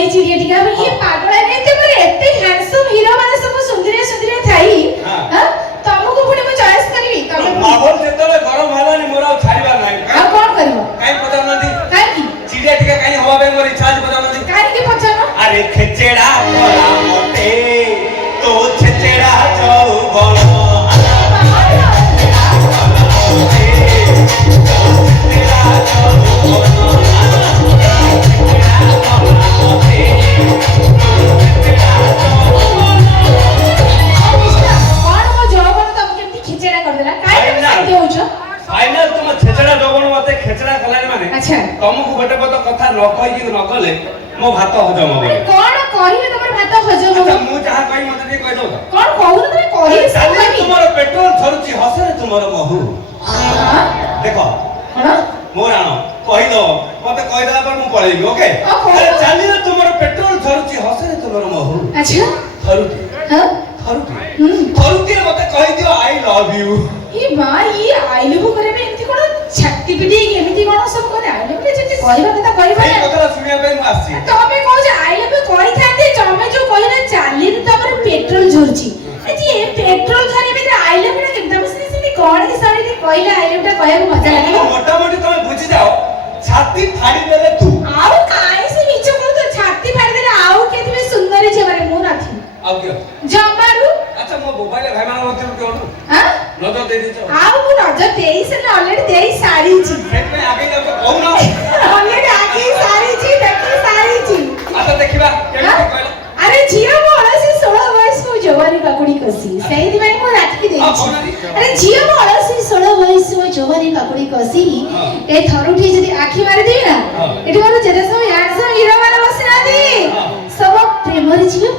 ए चिड़िया टिका ये पागल है ते पर एते हैंडसम हीरो माने सब सुंदरिया सुंदरिया थाई हां तमको पुणी मु चॉइस करबी तमे माहौल जेतले गरम होला नि मोरा छाड़ीबार नाही आ कोन करबो काई पता नदी काई की चिड़िया टिका काई हवा बे मोर इच्छा पता नदी काई की पछनो अरे खेचेड़ा कोला मोटे तो छेचेड़ा चौबन अच्छा तुमको गोटे पद कथा न कहि कि न कले मो भात हजम हो कोन कहिले तमर भात हजम हो अच्छा मु जहा कहि मते नहीं कहि दो कोन कहू तमे कहि चाली तुमरो पेट्रोल थरुची हसरे तुमरो महू देखो हां मोर आनो कहि दो मते कहि देला पर मु पळेबी ओके अरे चाली तुमरो पेट्रोल थरुची हसरे तुमरो महू अच्छा थरुटी हां थरुटी थरुटी मते कहि दियो आई लव यू ई भाई आई लव करे में एमती कोन छक्ति पिटी एमती कोन सब करे आई लव जेते कहबा कथा कहबा ए कथा सुनिया पे मु आसी तमे कहू जे आई लव कहि थाते तमे जो कहिना चाली तमर पेट्रोल झुरची जी ए पेट्रोल झरे में आई लव ने एकदम से कोन के सारी रे कहला आई लव ता कहबा मजा लागे मोटा मोटी तमे बुझी जाओ छाती फाड़ी देले तू आउ काई से नीचे को तो छाती फाड़ी देले आउ केतबे सुंदर छे मारे मु नाथी आउ के जमारू अच्छा मो मोबाइल भाई मान होते क्यों हां नजर दे दीचो आउ मु नजर देई से ऑलरेडी देई सारी छी सेट में आगे जाओ तो कहू ना ऑलरेडी आगे सारी छी देखी सारी छी अच्छा देखिबा केमती कहला अरे झियो मोर से 16 वर्ष को जवानी काकुड़ी कसी सही दिमाग में रात की देई अरे झियो मोर से 16 वर्ष को जवानी काकुड़ी कसी ए थरुठी जदी आखी मारी देबी ना एठी मोर जेते सब हैंडसम हीरो वाला बसी ना दी सब प्रेम रे झियो